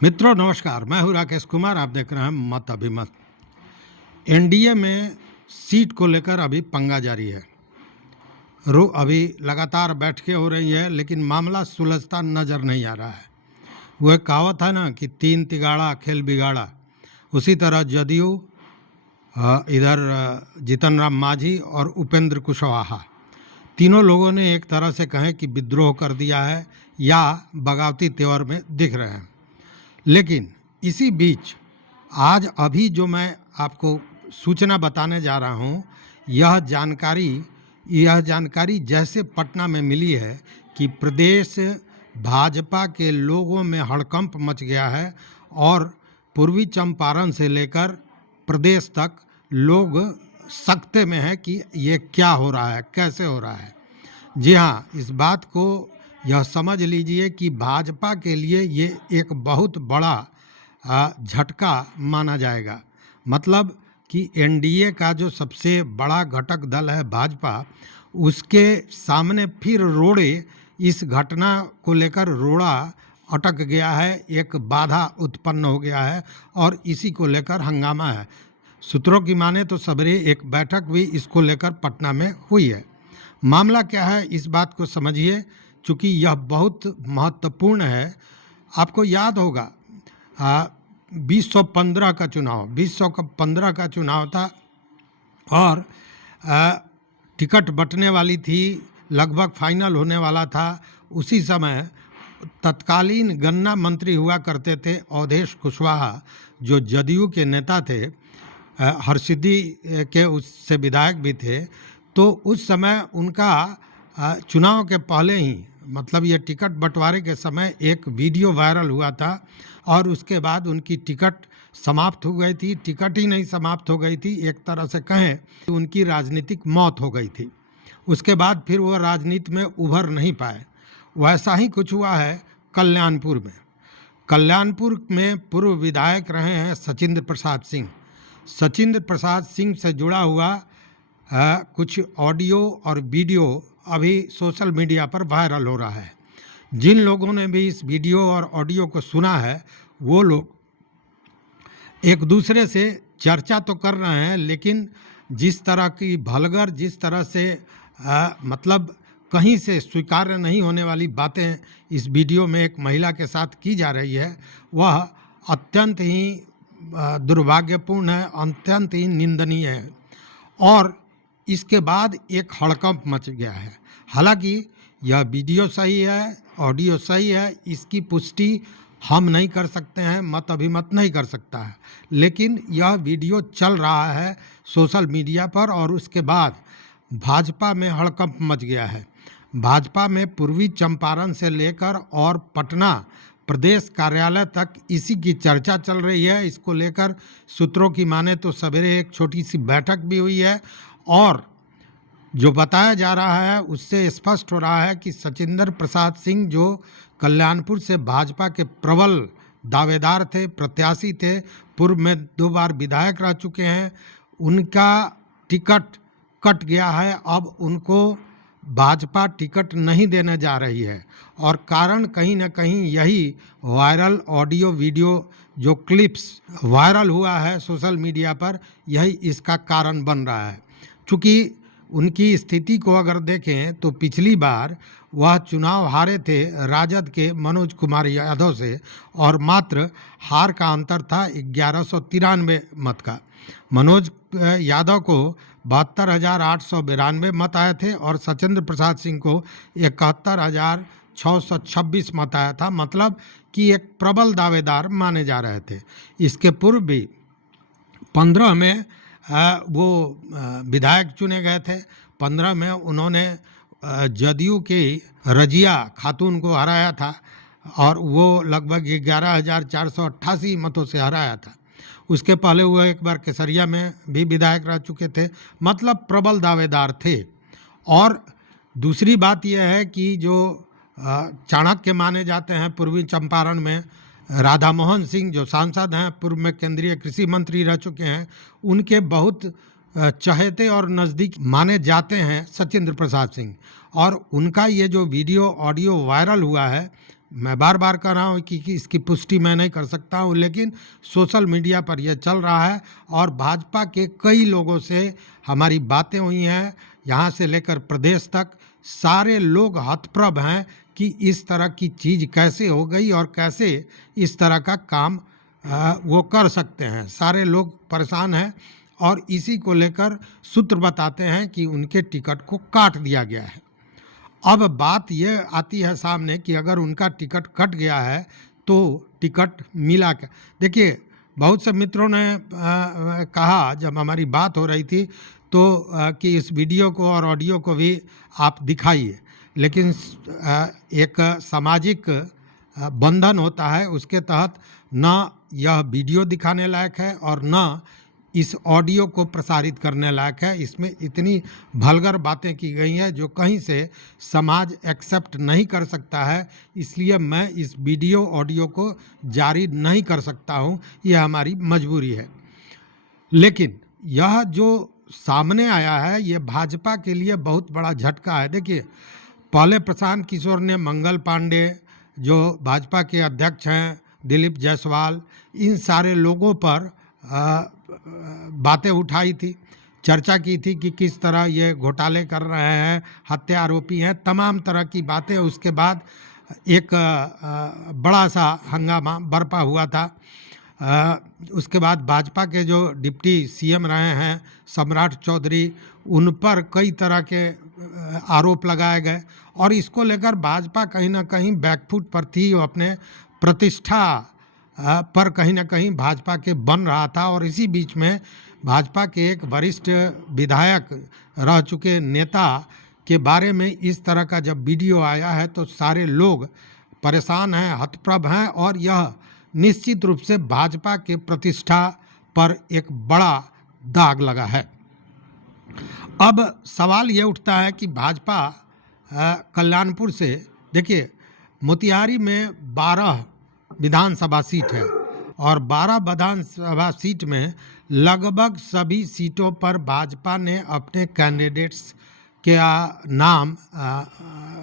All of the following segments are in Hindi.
मित्रों नमस्कार, मैं हूं राकेश कुमार। आप देख रहे हैं मत अभिमत। एनडीए में सीट को लेकर अभी पंगा जारी है। अभी लगातार बैठकें हो रही है, लेकिन मामला सुलझता नजर नहीं आ रहा है। वो एक कहावत है ना कि तीन तिगाड़ा खेल बिगाड़ा। उसी तरह जदयू, इधर जीतन राम मांझी और उपेंद्र कुशवाहा, तीनों लोगों ने एक तरह से कहें कि विद्रोह कर दिया है या बगावती तेवर में दिख रहे हैं। लेकिन इसी बीच आज अभी जो मैं आपको सूचना बताने जा रहा हूं, यह जानकारी जैसे पटना में मिली है कि प्रदेश भाजपा के लोगों में हड़कंप मच गया है और पूर्वी चंपारण से लेकर प्रदेश तक लोग सकते में हैं कि ये क्या हो रहा है, कैसे हो रहा है। जी हाँ, इस बात को यह समझ लीजिए कि भाजपा के लिए ये एक बहुत बड़ा झटका माना जाएगा। मतलब कि एनडीए का जो सबसे बड़ा घटक दल है भाजपा, उसके सामने फिर रोड़े इस घटना को लेकर रोड़ा अटक गया है, एक बाधा उत्पन्न हो गया है और इसी को लेकर हंगामा है। सूत्रों की माने तो सवेरे एक बैठक भी इसको लेकर पटना में हुई है। मामला क्या है इस बात को समझिए, चूँकि यह बहुत महत्वपूर्ण है। आपको याद होगा 2015 का चुनाव, 2015 का चुनाव था और टिकट बंटने वाली थी, लगभग फाइनल होने वाला था। उसी समय तत्कालीन गन्ना मंत्री हुआ करते थे अवधेश कुशवाहा, जो जदयू के नेता थे, हरसिद्धि के उससे विधायक भी थे। तो उस समय उनका चुनाव के पहले ही, मतलब ये टिकट बंटवारे के समय एक वीडियो वायरल हुआ था और उसके बाद उनकी टिकट समाप्त हो गई थी। टिकट ही नहीं समाप्त हो गई थी, एक तरह से कहें कि उनकी राजनीतिक मौत हो गई थी। उसके बाद फिर वो राजनीति में उभर नहीं पाए। वैसा ही कुछ हुआ है कल्याणपुर में। कल्याणपुर में पूर्व विधायक रहे हैं सचिंद्र प्रसाद सिंह। सचिंद्र प्रसाद सिंह से जुड़ा हुआ कुछ ऑडियो और वीडियो अभी सोशल मीडिया पर वायरल हो रहा है। जिन लोगों ने भी इस वीडियो और ऑडियो को सुना है, वो लोग एक दूसरे से चर्चा तो कर रहे हैं, लेकिन जिस तरह की भलगर, जिस तरह से मतलब कहीं से स्वीकार्य नहीं होने वाली बातें इस वीडियो में एक महिला के साथ की जा रही है, वह अत्यंत ही दुर्भाग्यपूर्ण है, अत्यंत ही निंदनीय है और इसके बाद एक हड़कंप मच गया है। हालांकि यह वीडियो सही है, ऑडियो सही है, इसकी पुष्टि हम नहीं कर सकते हैं, मत अभिमत नहीं कर सकता है, लेकिन यह वीडियो चल रहा है सोशल मीडिया पर और उसके बाद भाजपा में हड़कंप मच गया है। भाजपा में पूर्वी चंपारण से लेकर और पटना प्रदेश कार्यालय तक इसी की चर्चा चल रही है। इसको लेकर सूत्रों की माने तो सवेरे एक छोटी सी बैठक भी हुई है और जो बताया जा रहा है उससे स्पष्ट हो रहा है कि सचिंद्र प्रसाद सिंह, जो कल्याणपुर से भाजपा के प्रबल दावेदार थे, प्रत्याशी थे, पूर्व में 2 बार विधायक रह चुके हैं, उनका टिकट कट गया है। अब उनको भाजपा टिकट नहीं देने जा रही है और कारण कहीं ना कहीं यही वायरल ऑडियो वीडियो जो क्लिप्स वायरल हुआ है सोशल मीडिया पर, यही इसका कारण बन रहा है। चूँकि उनकी स्थिति को अगर देखें तो पिछली बार वह चुनाव हारे थे राजद के मनोज कुमार यादव से और मात्र हार का अंतर था 1193 मत का। मनोज यादव को 72,892 मत आए थे और सचिंद्र प्रसाद सिंह को 71,626 मत आया था। मतलब कि एक प्रबल दावेदार माने जा रहे थे। इसके पूर्व भी 15 में वो विधायक चुने गए थे। 15 में उन्होंने जदयू की रजिया खातून को हराया था और वो लगभग 11,488 मतों से हराया था। उसके पहले वो एक बार केसरिया में भी विधायक रह चुके थे। मतलब प्रबल दावेदार थे। और दूसरी बात यह है कि जो चाणक्य माने जाते हैं पूर्वी चंपारण में, राधा मोहन सिंह जो सांसद हैं, पूर्व में केंद्रीय कृषि मंत्री रह चुके हैं, उनके बहुत चहेते और नज़दीक माने जाते हैं सचिंद्र प्रसाद सिंह। और उनका ये जो वीडियो ऑडियो वायरल हुआ है, मैं बार बार कह रहा हूँ कि इसकी पुष्टि मैं नहीं कर सकता हूँ, लेकिन सोशल मीडिया पर यह चल रहा है और भाजपा के कई लोगों से हमारी बातें हुई हैं, यहाँ से लेकर प्रदेश तक सारे लोग हतप्रभ हैं कि इस तरह की चीज़ कैसे हो गई और कैसे इस तरह का काम वो कर सकते हैं। सारे लोग परेशान हैं और इसी को लेकर सूत्र बताते हैं कि उनके टिकट को काट दिया गया है। अब बात ये आती है सामने कि अगर उनका टिकट कट गया है तो टिकट मिला क्या। देखिए, बहुत से मित्रों ने कहा जब हमारी बात हो रही थी तो कि इस वीडियो को और ऑडियो को भी आप दिखाइए, लेकिन एक सामाजिक बंधन होता है, उसके तहत न यह वीडियो दिखाने लायक है और न इस ऑडियो को प्रसारित करने लायक है। इसमें इतनी भलगर बातें की गई हैं जो कहीं से समाज एक्सेप्ट नहीं कर सकता है, इसलिए मैं इस वीडियो ऑडियो को जारी नहीं कर सकता हूं, यह हमारी मजबूरी है। लेकिन यह जो सामने आया है ये भाजपा के लिए बहुत बड़ा झटका है। देखिए, पहले प्रशांत किशोर ने मंगल पांडे जो भाजपा के अध्यक्ष हैं, दिलीप जायसवाल, इन सारे लोगों पर बातें उठाई थी, चर्चा की थी कि किस तरह ये घोटाले कर रहे हैं, हत्या आरोपी हैं, तमाम तरह की बातें। उसके बाद एक बड़ा सा हंगामा बरपा हुआ था। उसके बाद भाजपा के जो डिप्टी सीएम रहे हैं सम्राट चौधरी, उन पर कई तरह के आरोप लगाए गए और इसको लेकर भाजपा कहीं ना कहीं बैकफुट पर थी, वो अपने प्रतिष्ठा पर कहीं ना कहीं भाजपा के बन रहा था। और इसी बीच में भाजपा के एक वरिष्ठ विधायक रह चुके नेता के बारे में इस तरह का जब वीडियो आया है तो सारे लोग परेशान हैं, हतप्रभ हैं और यह निश्चित रूप से भाजपा के प्रतिष्ठा पर एक बड़ा दाग लगा है। अब सवाल ये उठता है कि भाजपा कल्याणपुर से, देखिए मोतिहारी में 12 विधानसभा सीट है और 12 विधानसभा सीट में लगभग सभी सीटों पर भाजपा ने अपने कैंडिडेट्स के नाम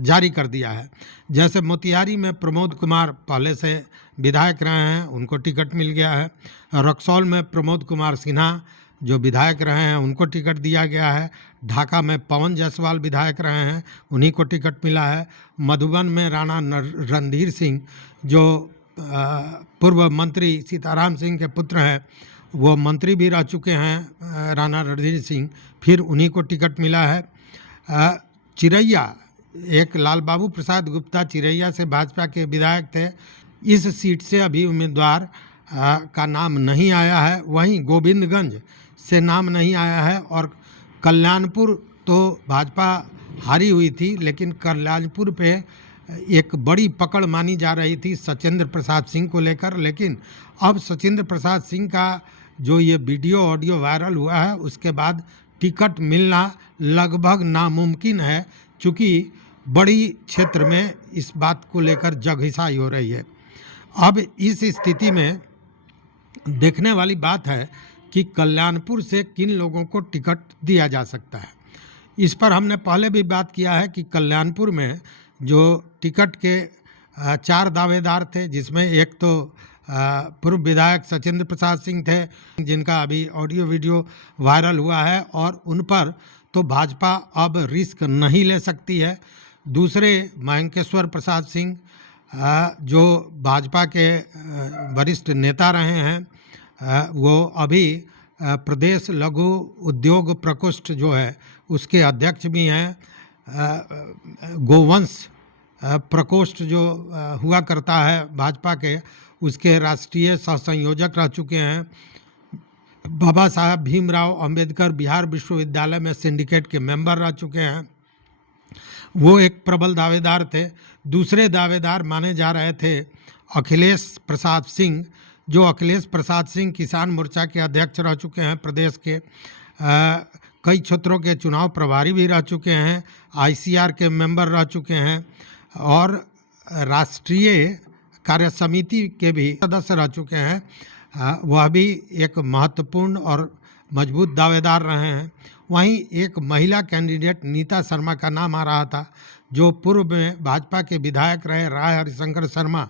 जारी कर दिया है। जैसे मोतिहारी में प्रमोद कुमार पहले से विधायक रहे हैं, उनको टिकट मिल गया है। रक्सौल में प्रमोद कुमार सिन्हा जो विधायक रहे हैं उनको टिकट दिया गया है। ढाका में पवन जायसवाल विधायक रहे हैं, उन्हीं को टिकट मिला है। मधुबन में राणा रणधीर सिंह जो पूर्व मंत्री सीताराम सिंह के पुत्र हैं, वो मंत्री भी रह चुके हैं राणा रणधीर सिंह, फिर उन्हीं को टिकट मिला है। चिरैया, एक लाल बाबू प्रसाद गुप्ता चिरैया से भाजपा के विधायक थे, इस सीट से अभी उम्मीदवार का नाम नहीं आया है। वहीं गोविंदगंज से नाम नहीं आया है और कल्याणपुर तो भाजपा हारी हुई थी, लेकिन कल्याणपुर पे एक बड़ी पकड़ मानी जा रही थी सचिंद्र प्रसाद सिंह को लेकर। लेकिन अब सचिंद्र प्रसाद सिंह का जो ये वीडियो ऑडियो वायरल हुआ है उसके बाद टिकट मिलना लगभग नामुमकिन है, क्योंकि बड़ी क्षेत्र में इस बात को लेकर जगहिसाई हो रही है। अब इस स्थिति में देखने वाली बात है कि कल्याणपुर से किन लोगों को टिकट दिया जा सकता है। इस पर हमने पहले भी बात किया है कि कल्याणपुर में जो टिकट के 4 दावेदार थे, जिसमें एक तो पूर्व विधायक सचिंद्र प्रसाद सिंह थे, जिनका अभी ऑडियो वीडियो वायरल हुआ है और उन पर तो भाजपा अब रिस्क नहीं ले सकती है। दूसरे मयंकेश्वर प्रसाद सिंह जो भाजपा के वरिष्ठ नेता रहे हैं, वो अभी प्रदेश लघु उद्योग प्रकोष्ठ जो है उसके अध्यक्ष भी हैं। गोवंश प्रकोष्ठ जो हुआ करता है भाजपा के, उसके राष्ट्रीय सह संयोजक रह चुके हैं। बाबा साहब भीमराव अंबेडकर बिहार विश्वविद्यालय में सिंडिकेट के मेंबर रह चुके हैं, वो एक प्रबल दावेदार थे। दूसरे दावेदार माने जा रहे थे अखिलेश प्रसाद सिंह, जो अखिलेश प्रसाद सिंह किसान मोर्चा के अध्यक्ष रह चुके हैं प्रदेश के, कई क्षेत्रों के चुनाव प्रभारी भी रह चुके हैं, आईसीआर के मेंबर रह चुके हैं और राष्ट्रीय कार्य समिति के भी सदस्य रह चुके हैं। वह भी एक महत्वपूर्ण और मजबूत दावेदार रहे हैं। वहीं एक महिला कैंडिडेट नीता शर्मा का नाम आ रहा था, जो पूर्व में भाजपा के विधायक रहे राय हरिशंकर शर्मा,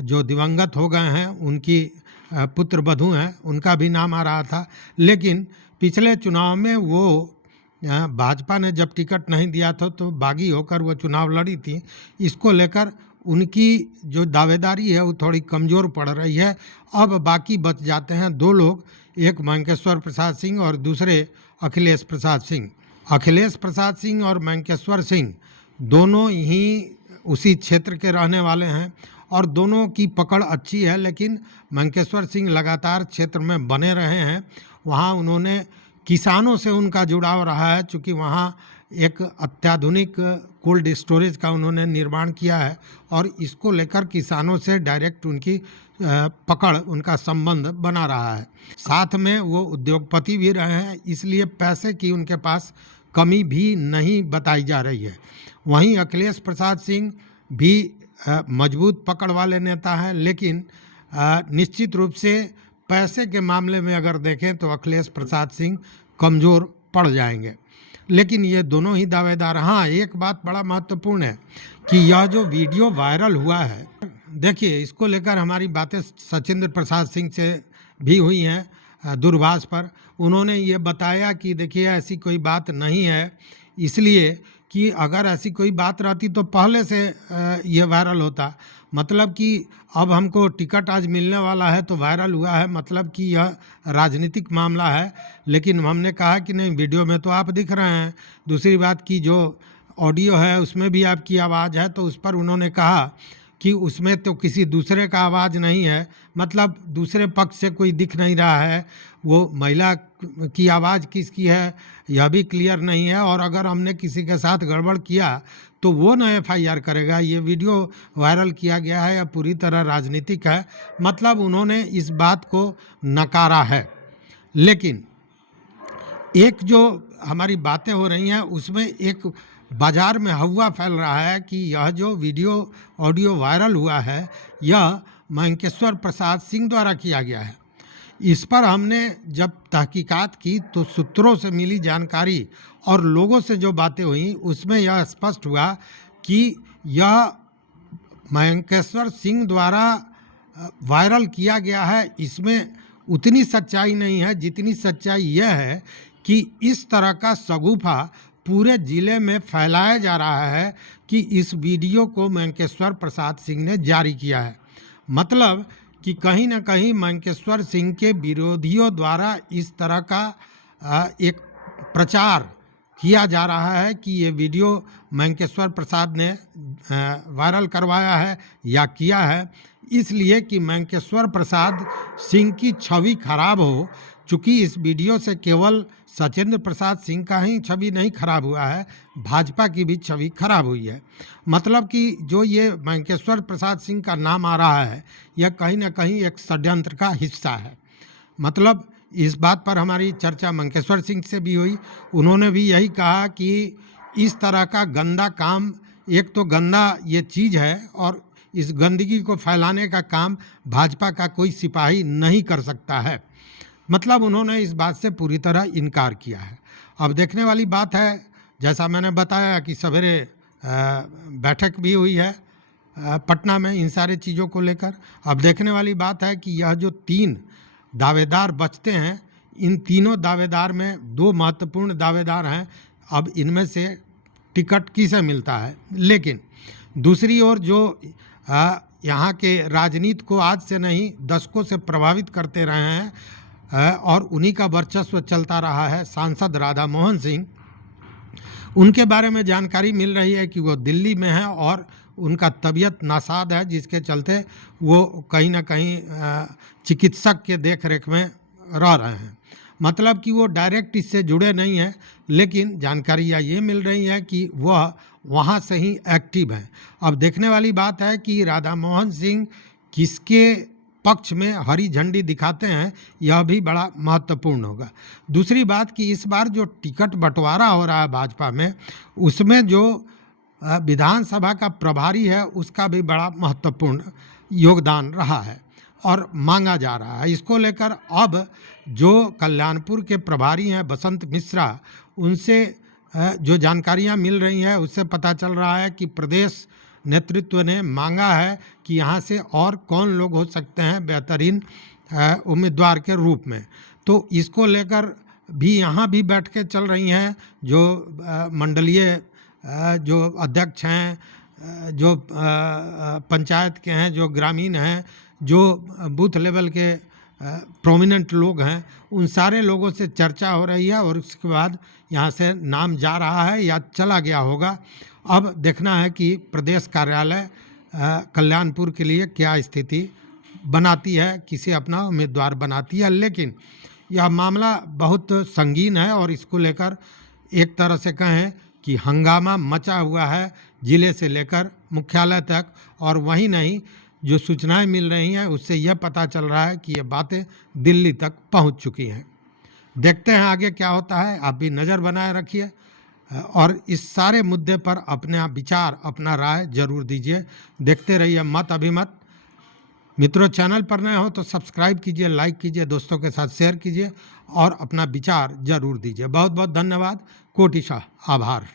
जो दिवंगत हो गए हैं, उनकी पुत्र वधू हैं, उनका भी नाम आ रहा था। लेकिन पिछले चुनाव में वो भाजपा ने जब टिकट नहीं दिया था तो बागी होकर वो चुनाव लड़ी थी। इसको लेकर उनकी जो दावेदारी है वो थोड़ी कमज़ोर पड़ रही है। अब बाकी बच जाते हैं दो लोग, एक मंकेश्वर प्रसाद सिंह और दूसरे अखिलेश प्रसाद सिंह। अखिलेश प्रसाद सिंह और मंकेश्वर सिंह दोनों ही उसी क्षेत्र के रहने वाले हैं और दोनों की पकड़ अच्छी है, लेकिन मंकेश्वर सिंह लगातार क्षेत्र में बने रहे हैं। वहाँ उन्होंने किसानों से उनका जुड़ाव रहा है, चूँकि वहाँ एक अत्याधुनिक कोल्ड स्टोरेज का उन्होंने निर्माण किया है और इसको लेकर किसानों से डायरेक्ट उनकी पकड़, उनका संबंध बना रहा है। साथ में वो उद्योगपति भी रहे हैं, इसलिए पैसे की उनके पास कमी भी नहीं बताई जा रही है। वहीं अखिलेश प्रसाद सिंह भी मजबूत पकड़ वाले नेता हैं, लेकिन निश्चित रूप से पैसे के मामले में अगर देखें तो अखिलेश प्रसाद सिंह कमज़ोर पड़ जाएंगे। लेकिन ये दोनों ही दावेदार, हाँ एक बात बड़ा महत्वपूर्ण है कि यह जो वीडियो वायरल हुआ है, देखिए इसको लेकर हमारी बातें सचिंद्र प्रसाद सिंह से भी हुई हैं दूरभाष पर। उन्होंने ये बताया कि देखिए ऐसी कोई बात नहीं है, इसलिए कि अगर ऐसी कोई बात रहती तो पहले से ये वायरल होता। मतलब कि अब हमको टिकट आज मिलने वाला है तो वायरल हुआ है, मतलब कि यह राजनीतिक मामला है। लेकिन हमने कहा कि नहीं, वीडियो में तो आप दिख रहे हैं, दूसरी बात की जो ऑडियो है उसमें भी आपकी आवाज़ है। तो उस पर उन्होंने कहा कि उसमें तो किसी दूसरे का आवाज़ नहीं है, मतलब दूसरे पक्ष से कोई दिख नहीं रहा है, वो महिला की आवाज़ किसकी है यह भी क्लियर नहीं है। और अगर हमने किसी के साथ गड़बड़ किया तो वो न FIR करेगा। ये वीडियो वायरल किया गया है या पूरी तरह राजनीतिक है, मतलब उन्होंने इस बात को नकारा है। लेकिन एक जो हमारी बातें हो रही हैं उसमें एक बाजार में हवा फैल रहा है कि यह जो वीडियो ऑडियो वायरल हुआ है यह मंकेश्वर प्रसाद सिंह द्वारा किया गया है। इस पर हमने जब तहकीकात की तो सूत्रों से मिली जानकारी और लोगों से जो बातें हुई उसमें यह स्पष्ट हुआ कि यह मंकेश्वर सिंह द्वारा वायरल किया गया है। इसमें उतनी सच्चाई नहीं है जितनी सच्चाई यह है कि इस तरह का शगुफा पूरे ज़िले में फैलाया जा रहा है कि इस वीडियो को मंकेश्वर प्रसाद सिंह ने जारी किया है। मतलब कि कहीं ना कहीं मंकेश्वर सिंह के विरोधियों द्वारा इस तरह का एक प्रचार किया जा रहा है कि ये वीडियो मंकेश्वर प्रसाद ने वायरल करवाया है या किया है, इसलिए कि मंकेश्वर प्रसाद सिंह की छवि खराब हो। चूँकि इस वीडियो से केवल सचिंद्र प्रसाद सिंह का ही छवि नहीं खराब हुआ है, भाजपा की भी छवि खराब हुई है। मतलब कि जो ये मंकेश्वर प्रसाद सिंह का नाम आ रहा है यह कहीं ना कहीं एक षड्यंत्र का हिस्सा है। मतलब इस बात पर हमारी चर्चा मंकेश्वर सिंह से भी हुई, उन्होंने भी यही कहा कि इस तरह का गंदा काम, एक तो गंदा ये चीज़ है और इस गंदगी को फैलाने का काम भाजपा का कोई सिपाही नहीं कर सकता है। मतलब उन्होंने इस बात से पूरी तरह इनकार किया है। अब देखने वाली बात है, जैसा मैंने बताया कि सवेरे बैठक भी हुई है पटना में इन सारी चीज़ों को लेकर। अब देखने वाली बात है कि यह जो 3 दावेदार बचते हैं, इन तीनों दावेदार में 2 महत्वपूर्ण दावेदार हैं। अब इनमें से टिकट किसे मिलता है। लेकिन दूसरी ओर जो यहाँ के राजनीति को आज से नहीं दशकों से प्रभावित करते रहे हैं और उन्हीं का वर्चस्व चलता रहा है, सांसद राधा मोहन सिंह, उनके बारे में जानकारी मिल रही है कि वो दिल्ली में है और उनका तबीयत नासाज है, जिसके चलते वो कहीं ना कहीं चिकित्सक के देख रेख में रह रहे हैं। मतलब कि वो डायरेक्ट इससे जुड़े नहीं हैं, लेकिन जानकारियाँ ये मिल रही हैं कि वह वहाँ से ही एक्टिव हैं। अब देखने वाली बात है कि राधा मोहन सिंह किसके पक्ष में हरी झंडी दिखाते हैं, यह भी बड़ा महत्वपूर्ण होगा। दूसरी बात कि इस बार जो टिकट बंटवारा हो रहा है भाजपा में, उसमें जो विधानसभा का प्रभारी है उसका भी बड़ा महत्वपूर्ण योगदान रहा है और मांगा जा रहा है। इसको लेकर अब जो कल्याणपुर के प्रभारी हैं बसंत मिश्रा, उनसे जो जानकारियां मिल रही हैं उससे पता चल रहा है कि प्रदेश नेतृत्व ने मांगा है कि यहाँ से और कौन लोग हो सकते हैं बेहतरीन उम्मीदवार के रूप में। तो इसको लेकर भी यहाँ भी बैठकें चल रही हैं। जो मंडलीय जो अध्यक्ष हैं, जो पंचायत के हैं, जो ग्रामीण हैं, जो बूथ लेवल के प्रोमिनेंट लोग हैं, उन सारे लोगों से चर्चा हो रही है और उसके बाद यहाँ से नाम जा रहा है या चला गया होगा। अब देखना है कि प्रदेश कार्यालय कल्याणपुर के लिए क्या स्थिति बनाती है, किसे अपना उम्मीदवार बनाती है। लेकिन यह मामला बहुत संगीन है और इसको लेकर एक तरह से कहें कि हंगामा मचा हुआ है जिले से लेकर मुख्यालय तक। और वहीं नहीं, जो सूचनाएं मिल रही हैं उससे यह पता चल रहा है कि ये बातें दिल्ली तक पहुंच चुकी हैं। देखते हैं आगे क्या होता है। आप भी नज़र बनाए रखिए और इस सारे मुद्दे पर अपना विचार, अपना राय जरूर दीजिए। देखते रहिए मत अभिमत। मित्रों, चैनल पर नए हो तो सब्सक्राइब कीजिए, लाइक कीजिए, दोस्तों के साथ शेयर कीजिए और अपना विचार जरूर दीजिए। बहुत बहुत धन्यवाद, कोटिशः आभार।